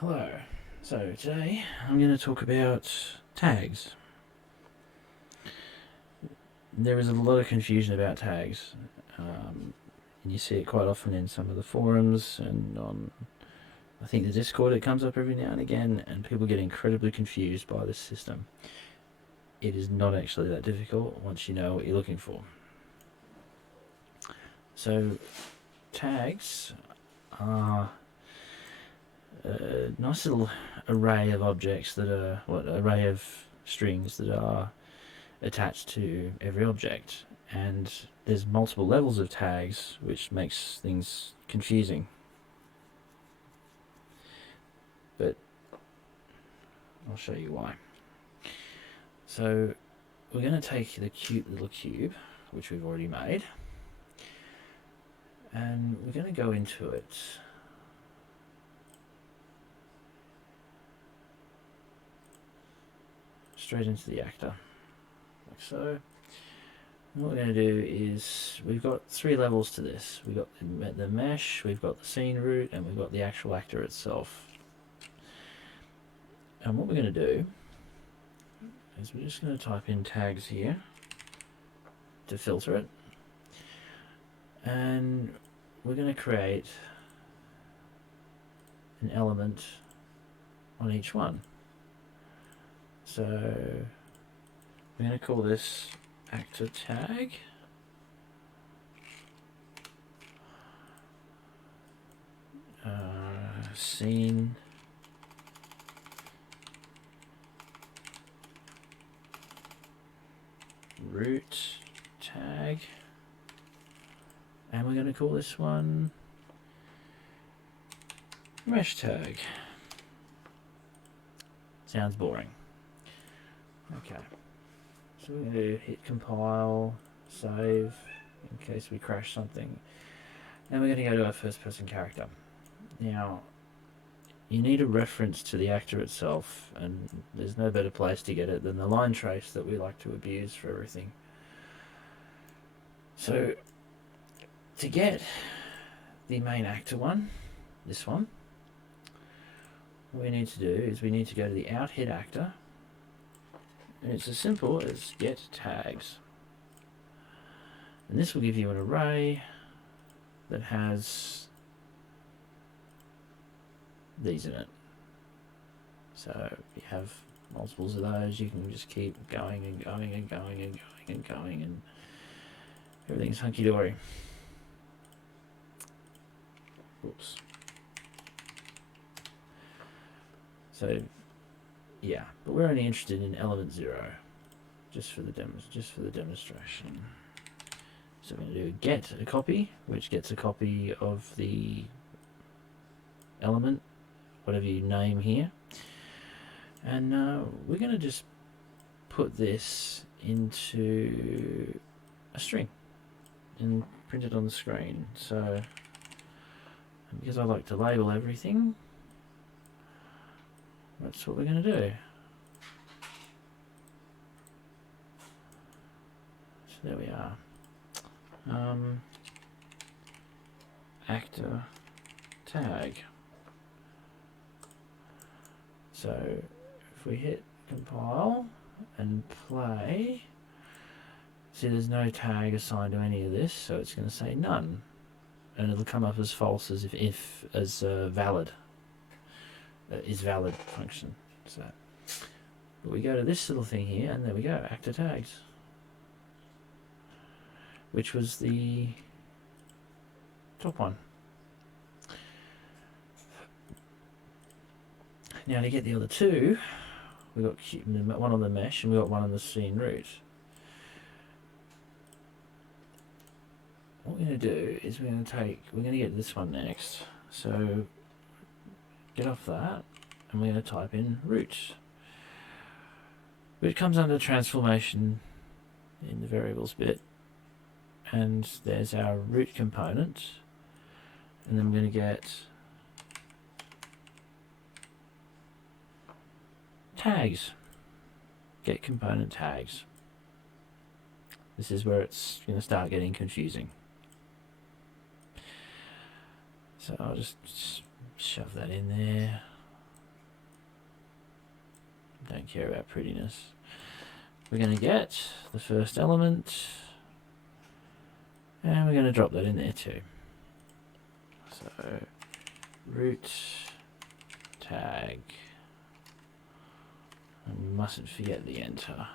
Hello. So today I'm going to talk about tags. There is a lot of confusion about tags, and you see it quite often in some of the forums and on, I think, the Discord. It comes up every now and again, and people get incredibly confused by this system. It is not actually that difficult once you know what you're looking for. So tags are a nice little array of objects that are, array of strings that are attached to every object, and there's multiple levels of tags, which makes things confusing. But I'll show you why. So we're going to take the cute little cube, which we've already made, and we're going to go into it. Straight into the actor, like so. And what we're going to do is, we've got 3 levels to this. We've got the mesh, we've got the scene root, and we've got the actual actor itself. And what we're going to do is we're just going to type in tags here to filter it, and we're going to create an element on each one. So we're going to call this actor tag. Scene root tag, and we're going to call this one mesh tag. Sounds boring. Okay, so we're going to hit compile, save in case we crash something, and we're going to go to our first person character. Now you need a reference to the actor itself, and there's no better place to get it than the line trace that we like to abuse for everything. So to get the main actor one, this one, what we need to do is we need to go to the out hit actor, and it's as simple as get tags, and this will give you an array that has these in it. So if you have multiples of those, you can just keep going and going and going and going and going, and everything's hunky-dory. Oops. So yeah, but we're only interested in element 0, just for the demonstration. So we're going to do get a copy, which gets a copy of the element, whatever you name here, and we're going to just put this into a string and print it on the screen. So because I like to label everything, that's what we're going to do. So there we are. Actor tag. So if we hit compile and play, see there's no tag assigned to any of this, so it's going to say none, and it'll come up as false as if as valid. Is valid function. So but we go to this little thing here, and there we go, actor tags, which was the top one. Now to get the other 2, we got one on the mesh and we got one on the scene root. What we're going to do is we're going to get this one next. So get off that, and we're going to type in root, which comes under transformation in the variables bit, and there's our root component, and then we're going to get tags, get component tags. This is where it's going to start getting confusing. So I'll just shove that in there. care about prettiness. We're going to get the first element, and we're going to drop that in there too. So root tag, and we mustn't forget the enter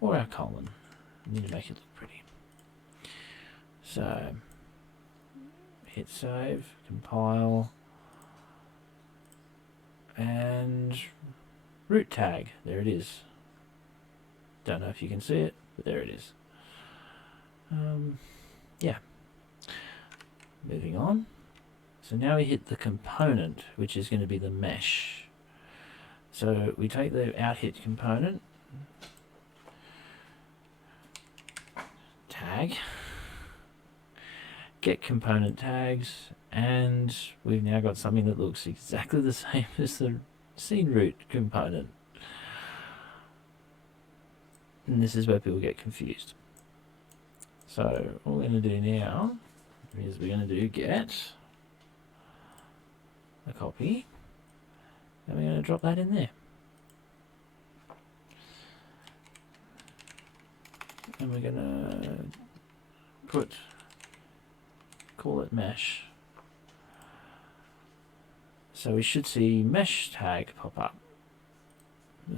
or our colon. We need to make it look pretty. So hit save, compile, and root tag. There it is. Don't know if you can see it, but there it is. Yeah. Moving on. So now we hit the component, which is going to be the mesh. So we take the out hit component, tag, get component tags, and we've now got something that looks exactly the same as the scene root component. And this is where people get confused. So what we're going to do now is we're going to do get a copy, and we're going to drop that in there. And we're going to call it mesh. So we should see mesh tag pop up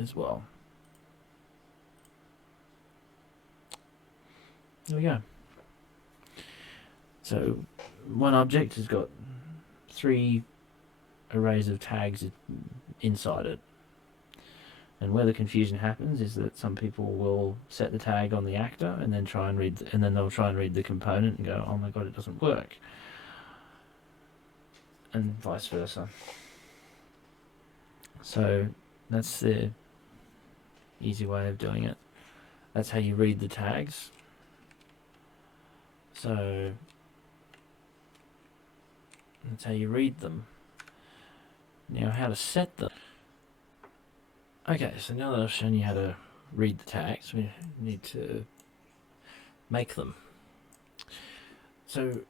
as well. There we go. So one object has got 3 arrays of tags inside it. And where the confusion happens is that some people will set the tag on the actor and then try and read, and then they'll try and read the component and go, "Oh my god, it doesn't work," and vice versa. So that's the easy way of doing it. That's how you read the tags. So that's how you read them. Now how to set them. Okay, so now that I've shown you how to read the tags, we need to make them. So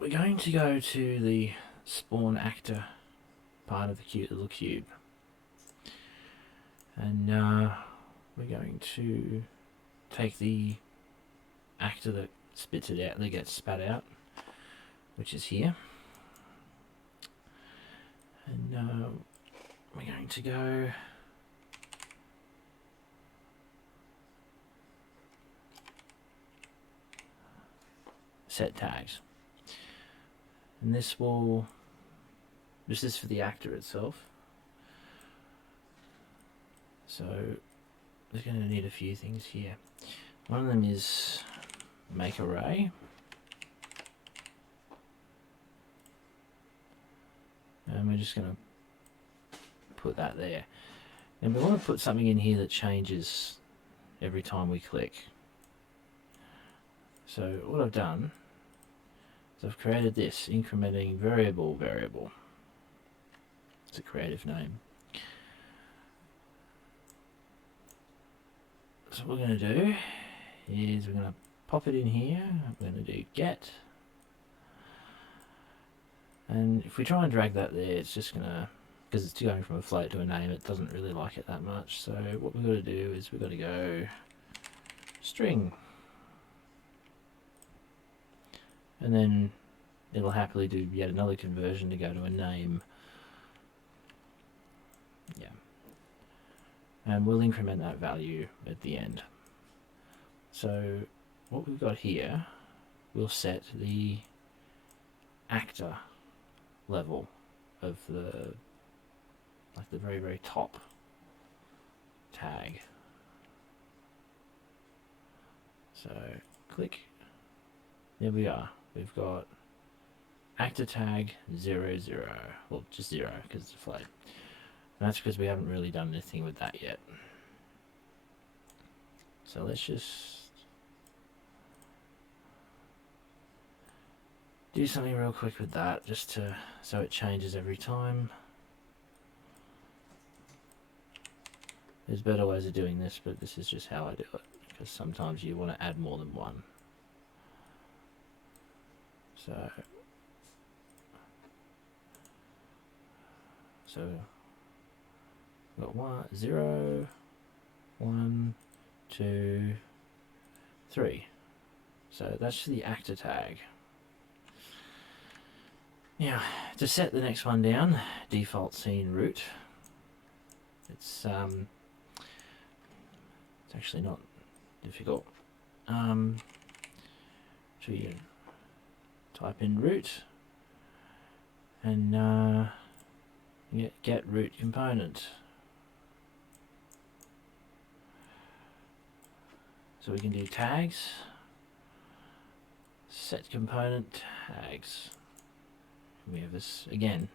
we're going to go to the spawn actor part of the little cube, and we're going to take the actor that spits it out, that gets spat out, which is here, and we're going to go set tags, and this is for the actor itself. So we're going to need a few things here. One of them is make array, and we're just going to put that there, and we want to put something in here that changes every time we click. So what I've done is I've created this incrementing variable. It's a creative name. So what we're going to do is we're going to pop it in here. We're going to do get, and if we try and drag that there, it's just going to, because it's going from a float to a name, it doesn't really like it that much. So what we've got to do is we've got to go string, and then it'll happily do yet another conversion to go to a name. Yeah. And we'll increment that value at the end. So what we've got here, we'll set the actor level of the, like the very, very top tag. So click, there we are. We've got actor tag 0, 0, well just 0 because it's a float. And that's because we haven't really done anything with that yet. So let's just do something real quick with that, just to so it changes every time. There's better ways of doing this, but this is just how I do it, because sometimes you want to add more than one. So We've got 1, 0, 1, 2, 3. So that's the actor tag. Now, to set the next one down, default scene root. It's actually not difficult. So you type in root and get root component. So we can do tags, set component tags. We have this again.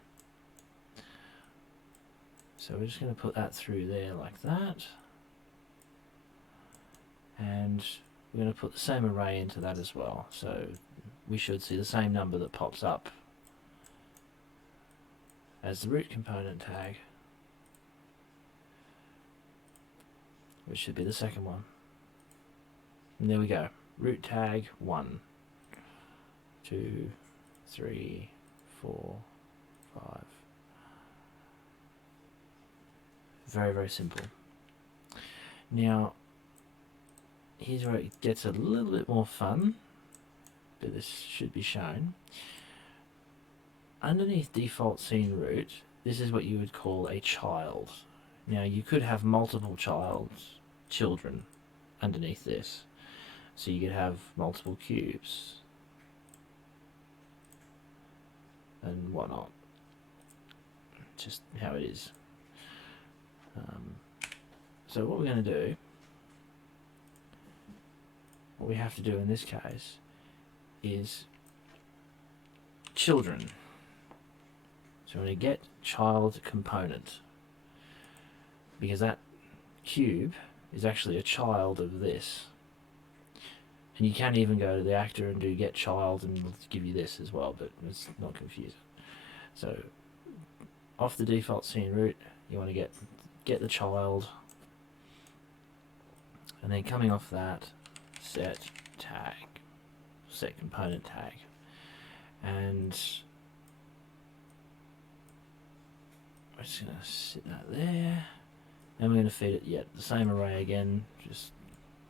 So we're just going to put that through there like that. And we're going to put the same array into that as well. So we should see the same number that pops up as the root component tag, which should be the second one. And there we go. Root tag 1, 2, 3, 4, 5. Very, very simple. Now, here's where it gets a little bit more fun, but this should be shown. Underneath default scene root, this is what you would call a child. Now, you could have multiple children underneath this. So you could have multiple cubes and whatnot. Just how it is. So what we're going to do, what we have to do in this case, is children. So we're going to get child component, because that cube is actually a child of this. And you can even go to the actor and do get child and it'll give you this as well, but it's not confusing. So off the default scene root, you want to get the child, and then coming off that, set component tag, and we're just going to sit that there, and we're going to feed it yet the same array again, just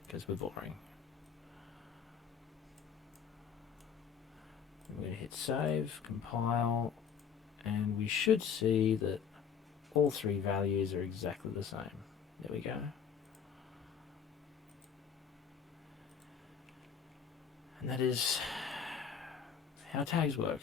because we're boring. We're going to hit save, compile, and we should see that all three values are exactly the same. There we go. And that is how tags work.